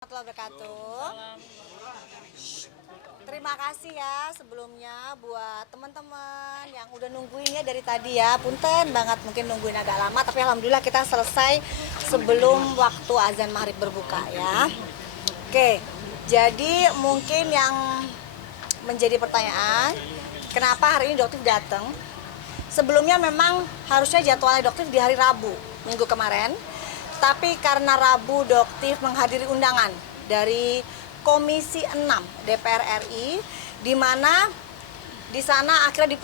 Warahmatullahi wabarakatuh. Terima kasih ya sebelumnya buat teman-teman yang udah nungguin ya dari tadi ya. Punten banget mungkin nungguin agak lama, tapi alhamdulillah kita selesai sebelum waktu azan maghrib berbuka ya. Oke, jadi mungkin yang menjadi pertanyaan, kenapa hari ini Doktif datang? Sebelumnya memang harusnya jadwalnya Doktif di hari Rabu minggu kemarin. Tapi karena Rabu Doktif menghadiri undangan dari Komisi 6 DPR RI, di mana di sana akhirnya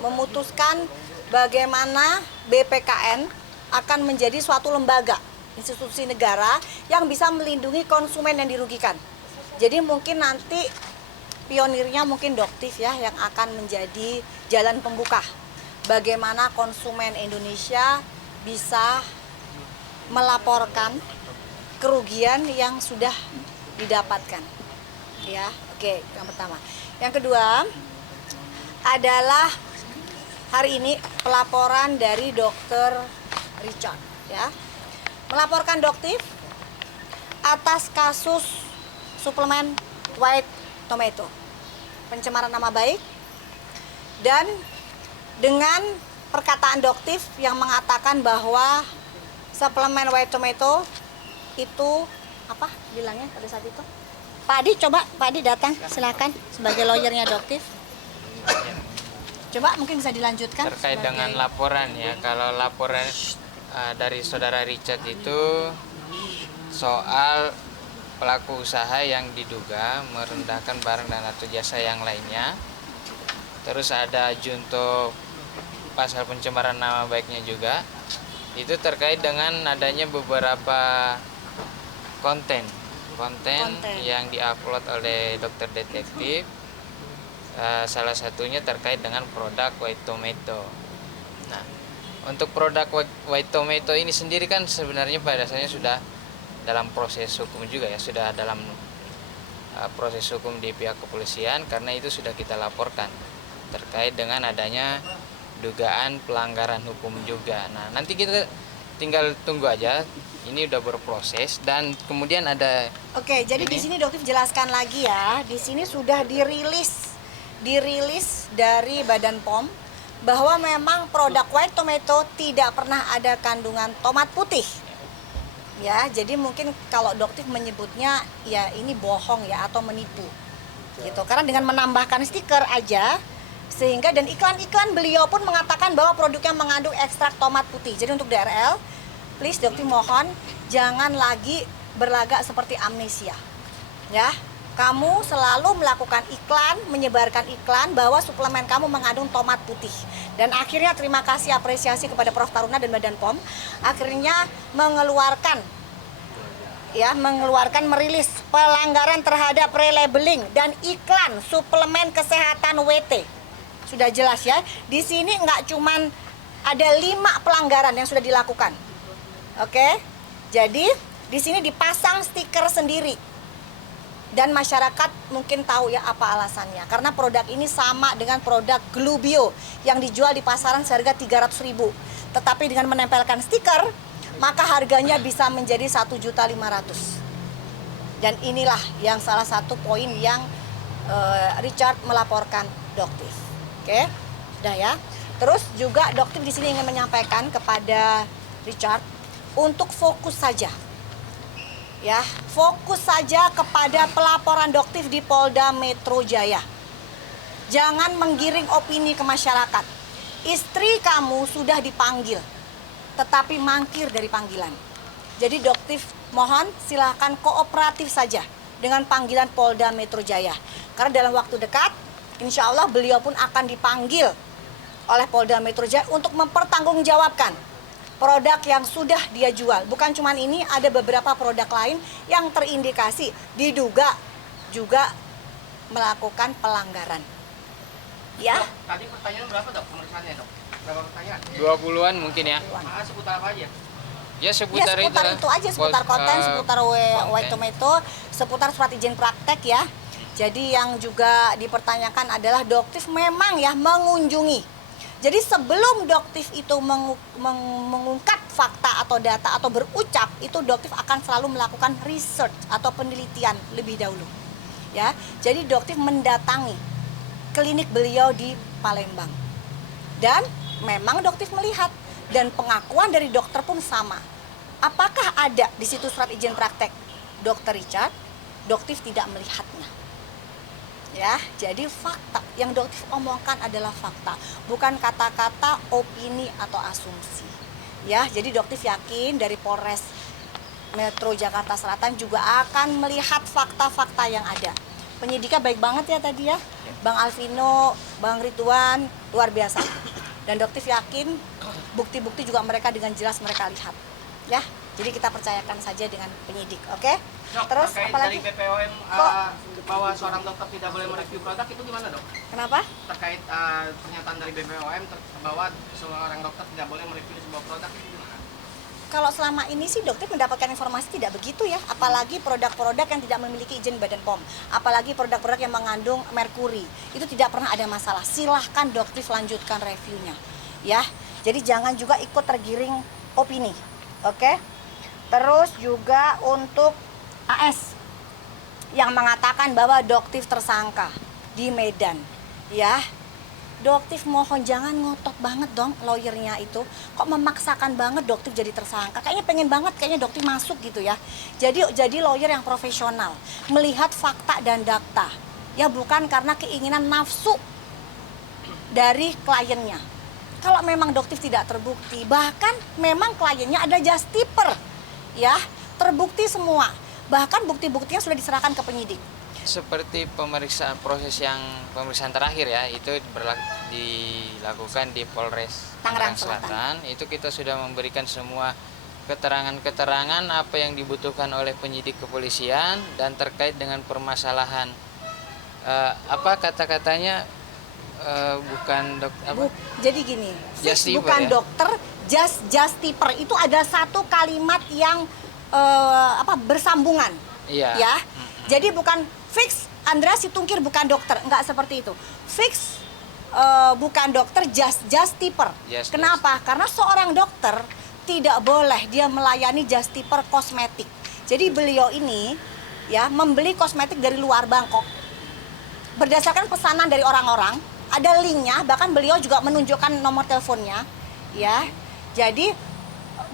memutuskan bagaimana BPKN akan menjadi suatu lembaga, institusi negara yang bisa melindungi konsumen yang dirugikan. Jadi mungkin nanti pionirnya mungkin Doktif ya yang akan menjadi jalan pembuka bagaimana konsumen Indonesia bisa melaporkan kerugian yang sudah didapatkan ya. Oke, yang pertama. Yang kedua adalah hari ini pelaporan dari Dr. Richard ya, melaporkan Doktif atas kasus suplemen white tomato, pencemaran nama baik, dan dengan perkataan Doktif yang mengatakan bahwa suplemen white tomato itu apa bilangnya pada saat itu? Pak Adi, coba Pak Adi datang, silakan sebagai lawyernya Doktif. Coba mungkin bisa dilanjutkan terkait dengan laporan ya. Kalau laporan dari saudara Richard itu soal pelaku usaha yang diduga merendahkan barang dan atau jasa yang lainnya. Terus ada junto pasal pencemaran nama baiknya juga. Itu terkait dengan adanya beberapa konten yang diupload oleh dokter detektif, salah satunya terkait dengan produk white tomato. Nah, untuk produk white tomato ini sendiri kan sebenarnya pada dasarnya sudah dalam proses hukum juga ya, sudah dalam proses hukum di pihak kepolisian, karena itu sudah kita laporkan terkait dengan adanya dugaan pelanggaran hukum juga. Nah, nanti kita tinggal tunggu aja. Ini udah berproses dan kemudian ada. Oke, jadi di sini Doktif jelaskan lagi ya. Di sini sudah dirilis dari Badan POM bahwa memang produk white tomato tidak pernah ada kandungan tomat putih. Ya, jadi mungkin kalau Doktif menyebutnya ya ini bohong ya atau menipu. Gitu. Karena dengan menambahkan stiker aja sehingga, dan iklan-iklan beliau pun mengatakan bahwa produknya mengandung ekstrak tomat putih. Jadi untuk DRL, please Doktif mohon jangan lagi berlagak seperti amnesia. Ya, kamu selalu melakukan iklan, menyebarkan iklan bahwa suplemen kamu mengandung tomat putih. Dan akhirnya terima kasih apresiasi kepada Prof Taruna dan Badan POM, akhirnya merilis pelanggaran terhadap relabeling dan iklan suplemen kesehatan WT. Sudah jelas ya. Di sini nggak cuman ada 5 pelanggaran yang sudah dilakukan. Oke. Jadi di sini dipasang stiker sendiri. Dan masyarakat mungkin tahu ya apa alasannya. Karena produk ini sama dengan produk Glubio yang dijual di pasaran seharga 300.000. Tetapi dengan menempelkan stiker, maka harganya bisa menjadi 1.500.000. Dan inilah yang salah satu poin yang Richard melaporkan Doktif. Oke, sudah ya. Terus juga Doktif di sini ingin menyampaikan kepada Richard untuk fokus saja. Ya, fokus saja kepada pelaporan Doktif di Polda Metro Jaya. Jangan menggiring opini ke masyarakat. Istri kamu sudah dipanggil, tetapi mangkir dari panggilan. Jadi Doktif mohon silakan kooperatif saja dengan panggilan Polda Metro Jaya. Karena dalam waktu dekat insya Allah beliau pun akan dipanggil oleh Polda Metro Jaya untuk mempertanggungjawabkan produk yang sudah dia jual. Bukan cuma ini, ada beberapa produk lain yang terindikasi diduga juga melakukan pelanggaran. Ya. Dok, tadi pertanyaan berapa dok pemeriksaannya dok? Berapa pertanyaan? 20-an mungkin ya. Seputar apa aja? Ya seputar itu aja, seputar konten, seputar white tomato, seputar surat izin praktek ya. Jadi yang juga dipertanyakan adalah Doktif memang ya mengunjungi Jadi sebelum Doktif itu mengungkap fakta atau data atau berucap, itu Doktif akan selalu melakukan research atau penelitian lebih dahulu. Ya, jadi Doktif mendatangi klinik beliau di Palembang. Dan memang Doktif melihat dan pengakuan dari dokter pun sama. Apakah ada di situ surat izin praktek Dr. Richard? Doktif tidak melihatnya. Ya, jadi fakta yang Doktif omongkan adalah fakta, bukan kata-kata opini atau asumsi. Ya, jadi Doktif yakin dari Polres Metro Jakarta Selatan juga akan melihat fakta-fakta yang ada. Penyidiknya baik banget ya tadi ya, Bang Alvino, Bang Ridwan, luar biasa. Dan Doktif yakin bukti-bukti juga mereka dengan jelas mereka lihat. Ya, jadi kita percayakan saja dengan penyidik, oke? Dok, Terus terkait apalagi? dari BPOM bahwa seorang dokter tidak boleh mereview produk itu gimana, Dok? Kenapa? Terkait pernyataan dari BPOM bahwa seorang dokter tidak boleh mereview sebuah produk itu gimana? Kalau selama ini sih Doktif mendapatkan informasi tidak begitu ya, apalagi produk-produk yang tidak memiliki izin Badan POM, apalagi produk-produk yang mengandung merkuri, itu tidak pernah ada masalah. Silahkan Doktif lanjutkan reviewnya, ya. Jadi jangan juga ikut tergiring opini, oke? Terus juga untuk AS yang mengatakan bahwa Doktif tersangka di Medan, ya. Doktif mohon jangan ngotot banget dong lawyernya itu. Kok memaksakan banget Doktif jadi tersangka? Kayaknya pengen banget kayaknya Doktif masuk gitu ya. Jadi lawyer yang profesional, melihat fakta dan data. Ya bukan karena keinginan nafsu dari kliennya. Kalau memang Doktif tidak terbukti, bahkan memang kliennya ada justiper. Ya, terbukti semua. Bahkan bukti-buktinya sudah diserahkan ke penyidik. Seperti pemeriksaan terakhir ya, itu dilakukan di Polres Tangerang Selatan. Itu kita sudah memberikan semua keterangan-keterangan apa yang dibutuhkan oleh penyidik kepolisian dan terkait dengan permasalahan apa kata-katanya bukan Jadi gini, Justiper, bukan ya? dokter, justiper itu ada satu kalimat yang bersambungan. Iya. Ya. Jadi bukan fix Andra Situngkir bukan dokter, enggak seperti itu. Fix bukan dokter, justiper. Yes, Kenapa? Karena seorang dokter tidak boleh dia melayani justiper kosmetik. Jadi beliau ini ya membeli kosmetik dari luar Bangkok. Berdasarkan pesanan dari orang-orang, ada linknya, bahkan beliau juga menunjukkan nomor teleponnya, ya. Jadi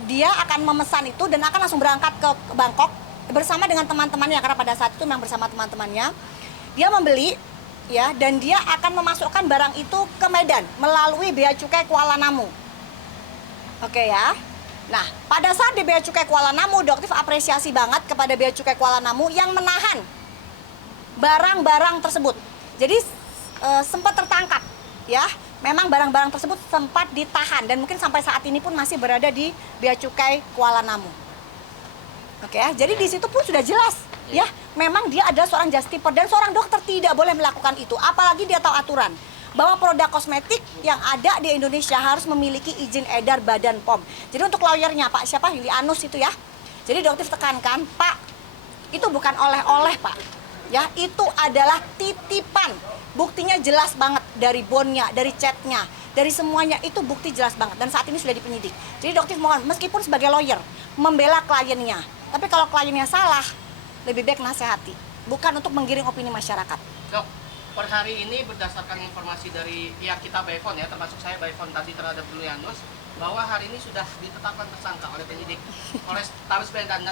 dia akan memesan itu dan akan langsung berangkat ke Bangkok bersama dengan teman-temannya, karena pada saat itu memang bersama teman-temannya. Dia membeli ya, dan dia akan memasukkan barang itu ke Medan melalui Bea Cukai Kuala Namu. Oke ya. Nah, pada saat di Bea Cukai Kuala Namu, Doktif apresiasi banget kepada Bea Cukai Kuala Namu yang menahan barang-barang tersebut. Jadi sempat tertangkap ya. Memang barang-barang tersebut sempat ditahan dan mungkin sampai saat ini pun masih berada di Bea Cukai Kuala Namu. Oke ya, jadi di situ pun sudah jelas ya, memang dia adalah seorang justiper dan seorang dokter tidak boleh melakukan itu, apalagi dia tahu aturan bahwa produk kosmetik yang ada di Indonesia harus memiliki izin edar Badan POM. Jadi untuk lawyernya Pak siapa, Yulianus itu ya, jadi Doktif tekankan, Pak, itu bukan oleh-oleh Pak, ya itu adalah titipan, buktinya jelas banget dari bondnya, dari chatnya, dari semuanya itu bukti jelas banget dan saat ini sudah dipenyidik. Jadi Doktif mohon meskipun sebagai lawyer membela kliennya, tapi kalau kliennya salah, lebih baik nasihati, bukan untuk menggiring opini masyarakat. Dok, per hari ini berdasarkan informasi dari pihak kita Baifon ya, termasuk saya Baifon tadi terhadap Julianus, bahwa hari ini sudah ditetapkan tersangka oleh penyidik Polres Tabes Medan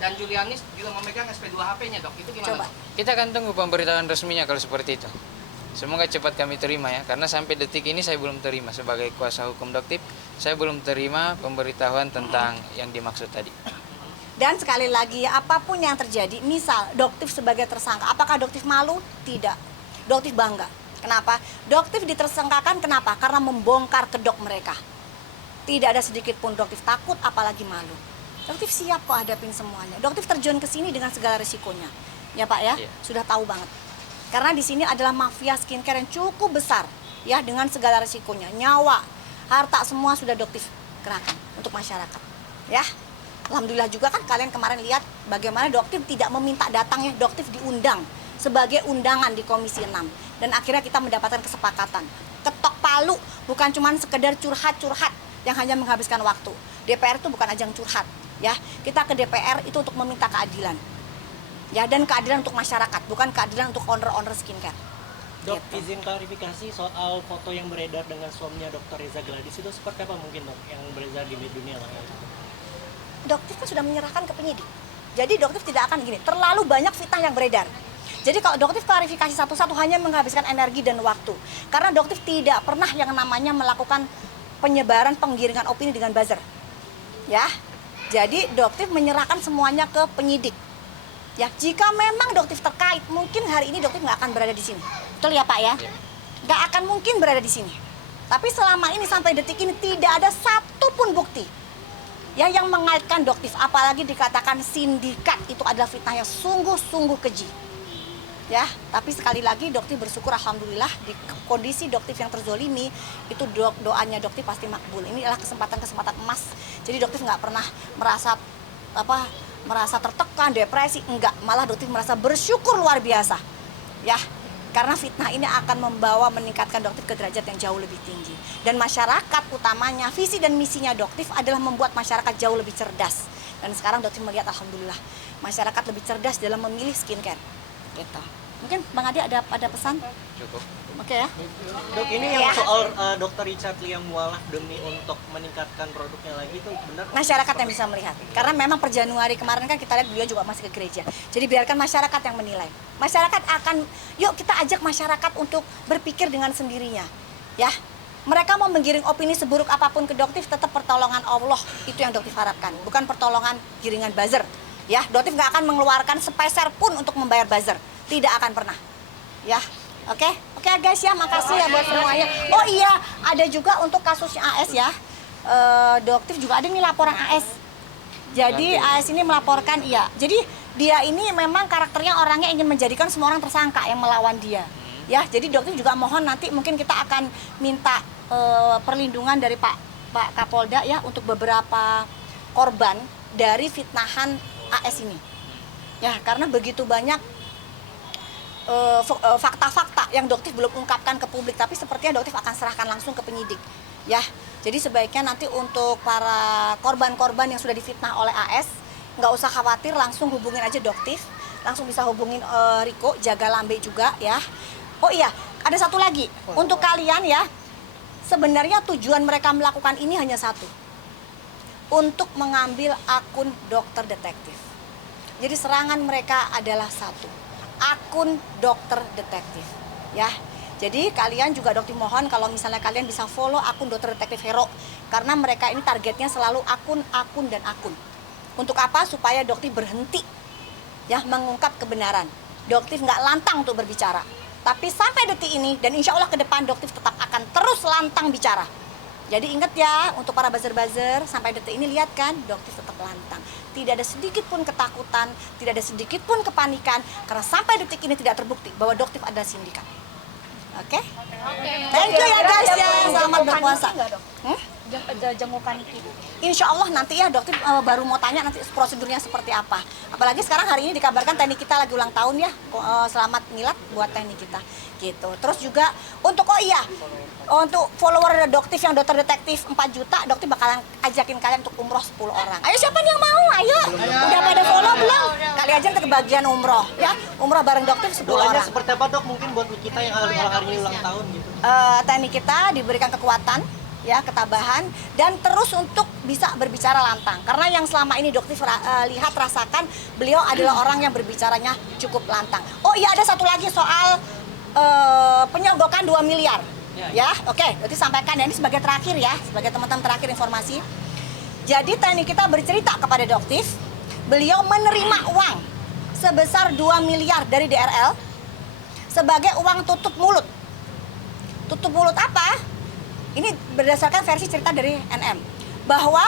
dan Julianus juga memegang SP2 HP-nya, Dok. Itu gimana? Coba. Dok? Kita akan tunggu pemberitahuan resminya kalau seperti itu. Semoga cepat kami terima ya, karena sampai detik ini saya belum terima sebagai kuasa hukum Doktif, saya belum terima pemberitahuan tentang yang dimaksud tadi. Dan sekali lagi, apapun yang terjadi, misal Doktif sebagai tersangka, apakah Doktif malu? Tidak. Doktif bangga. Kenapa? Doktif ditersangkakan kenapa? Karena membongkar kedok mereka. Tidak ada sedikit pun Doktif takut, apalagi malu. Doktif siap kok hadapin semuanya. Doktif terjun ke sini dengan segala risikonya. Ya Pak ya, sudah tahu banget. Karena di sini adalah mafia skincare yang cukup besar, ya dengan segala risikonya, nyawa, harta semua sudah Doktif kerahkan untuk masyarakat. Ya, alhamdulillah juga kan kalian kemarin lihat bagaimana Doktif tidak meminta datangnya, Doktif diundang sebagai undangan di Komisi 6 dan akhirnya kita mendapatkan kesepakatan. Ketok Palu bukan cuma sekedar curhat-curhat yang hanya menghabiskan waktu. DPR itu bukan ajang curhat, ya. Kita ke DPR itu untuk meminta keadilan. Ya, dan keadilan untuk masyarakat, bukan keadilan untuk owner-owner skincare. Dok, Gitu. izin klarifikasi soal foto yang beredar dengan suaminya Dr. Reza Gladys itu seperti apa mungkin dok yang beredar di dunia lah? Doktif kan sudah menyerahkan ke penyidik. Jadi Doktif tidak akan gini, terlalu banyak fitnah yang beredar. Jadi kalau Doktif klarifikasi satu-satu hanya menghabiskan energi dan waktu. Karena Doktif tidak pernah yang namanya melakukan penyebaran penggiringan opini dengan buzzer. Ya. Jadi Doktif menyerahkan semuanya ke penyidik. Ya, jika memang Doktif terkait, mungkin hari ini Doktif nggak akan berada di sini. Betul ya Pak ya? Nggak akan mungkin berada di sini. Tapi selama ini sampai detik ini tidak ada satupun bukti ya yang mengaitkan Doktif, apalagi dikatakan sindikat, itu adalah fitnah yang sungguh-sungguh keji. Ya, tapi sekali lagi Doktif bersyukur alhamdulillah di kondisi Doktif yang terzolimi itu doanya Doktif pasti makbul. Ini adalah kesempatan emas. Jadi Doktif nggak pernah merasa tertekan, depresi, enggak. Malah Doktif merasa bersyukur luar biasa. Ya, karena fitnah ini akan meningkatkan Doktif ke derajat yang jauh lebih tinggi. Dan masyarakat utamanya, visi dan misinya Doktif adalah membuat masyarakat jauh lebih cerdas. Dan sekarang Doktif melihat alhamdulillah masyarakat lebih cerdas dalam memilih skincare. Gitu. Mungkin Bang Adi ada pesan? Cukup. Oke ya. Dok, ini yang Ya. soal Dr. Richard Lee yang mualaf demi untuk meningkatkan produknya lagi itu benar? Masyarakat yang bisa melihat. Karena memang per Januari kemarin kan kita lihat beliau juga masih ke gereja. Jadi biarkan masyarakat yang menilai. Masyarakat akan, yuk kita ajak masyarakat untuk berpikir dengan sendirinya. Ya, mereka mau menggiring opini seburuk apapun ke Doktif, tetap pertolongan Allah itu yang Doktif harapkan, bukan pertolongan giringan buzzer. Ya, Doktif nggak akan mengeluarkan sepeser pun untuk membayar buzzer, tidak akan pernah. Ya, oke guys ya, makasih ya buat semuanya. Oh iya, ada juga untuk kasusnya AS ya. Doktif juga ada nih laporan AS. Jadi AS ini melaporkan, iya. Jadi dia ini memang karakternya orangnya ingin menjadikan semua orang tersangka yang melawan dia. Ya, jadi Doktif juga mohon nanti mungkin kita akan minta perlindungan dari Pak Kapolda ya untuk beberapa korban dari fitnahan AS ini. Ya, karena begitu banyak fakta-fakta yang Doktif belum ungkapkan ke publik, tapi sepertinya Doktif akan serahkan langsung ke penyidik. Ya, jadi sebaiknya nanti untuk para korban-korban yang sudah difitnah oleh AS, nggak usah khawatir, langsung hubungin aja Doktif, langsung bisa hubungin Riko, jaga lambe juga ya. Oh iya, ada satu lagi untuk kalian ya. Sebenarnya tujuan mereka melakukan ini hanya satu, untuk mengambil akun dokter detektif. Jadi serangan mereka adalah satu, akun dokter detektif ya. Jadi kalian juga Doktif mohon kalau misalnya kalian bisa follow akun dokter detektif Hero, karena mereka ini targetnya selalu akun. Untuk apa? Supaya Doktif berhenti ya mengungkap kebenaran. Doktif nggak lantang untuk berbicara, tapi sampai detik ini dan insya Allah ke depan Doktif tetap akan terus lantang bicara. Jadi ingat ya, untuk para buzzer-buzzer, sampai detik ini lihat kan, Doktif tetap lantang. Tidak ada sedikit pun ketakutan, tidak ada sedikit pun kepanikan, karena sampai detik ini tidak terbukti bahwa Doktif ada sindikat. Oke? Thank you ya guys ya, selamat berpuasa. Jengukan Insya Allah nanti ya Doktif baru mau tanya nanti prosedurnya seperti apa. Apalagi sekarang hari ini dikabarkan teknik kita lagi ulang tahun ya. Selamat milad buat teknik kita gitu. Terus juga untuk untuk follower Doktif yang dokter detektif 4 juta, Doktif bakalan ajakin kalian untuk umroh 10 orang. Ayo siapa nih yang mau? Ayo. Udah pada follow belum? Kali aja ke bagian umroh ya. Umroh bareng Doktif 10 Doanya orang. seperti apa dok mungkin buat kita yang hari ini ulang tahun gitu? Teknik kita diberikan kekuatan ya, ketabahan, dan terus untuk bisa berbicara lantang. Karena yang selama ini Doktif lihat, rasakan, beliau adalah orang yang berbicaranya cukup lantang. Oh iya, ada satu lagi soal penyogokan 2 miliar. Ya, oke, Doktif sampaikan ya, ini sebagai terakhir ya, sebagai teman-teman terakhir informasi. Jadi teknik kita bercerita kepada Doktif, beliau menerima uang sebesar 2 miliar dari DRL sebagai uang tutup mulut. Tutup mulut apa? Ini berdasarkan versi cerita dari NM, bahwa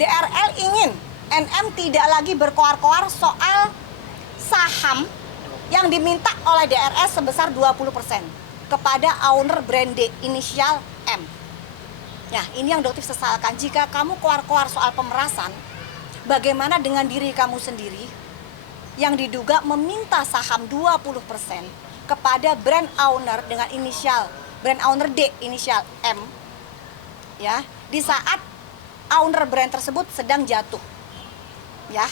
DRL ingin NM tidak lagi berkoar-koar soal saham yang diminta oleh DRS sebesar 20% kepada owner brand D inisial M. Nah, ini yang Doktif sesalkan. Jika kamu koar-koar soal pemerasan, bagaimana dengan diri kamu sendiri yang diduga meminta saham 20% kepada brand owner dengan inisial brand owner D inisial M, ya, di saat owner brand tersebut sedang jatuh, ya,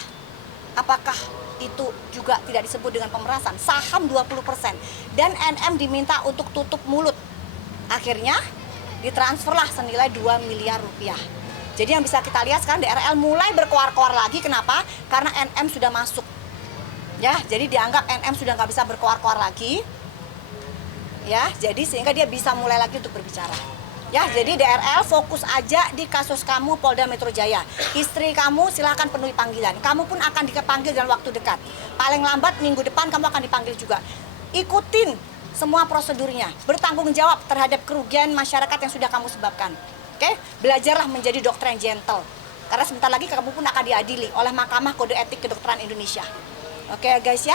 apakah itu juga tidak disebut dengan pemerasan? Saham 20% dan NM diminta untuk tutup mulut. Akhirnya ditransferlah senilai 2 miliar rupiah. Jadi yang bisa kita lihat sekarang DRL mulai berkoar-koar lagi. Kenapa? Karena NM sudah masuk. Ya, jadi dianggap NM sudah nggak bisa berkoar-koar lagi. Ya, jadi sehingga dia bisa mulai lagi untuk berbicara. Ya, jadi DRL fokus aja di kasus kamu Polda Metro Jaya. Istri kamu silahkan penuhi panggilan. Kamu pun akan dipanggil dalam waktu dekat. Paling lambat minggu depan kamu akan dipanggil juga. Ikutin semua prosedurnya. Bertanggung jawab terhadap kerugian masyarakat yang sudah kamu sebabkan. Oke, belajarlah menjadi dokter yang gentle. Karena sebentar lagi kamu pun akan diadili oleh Mahkamah Kode Etik Kedokteran Indonesia. Oke guys ya.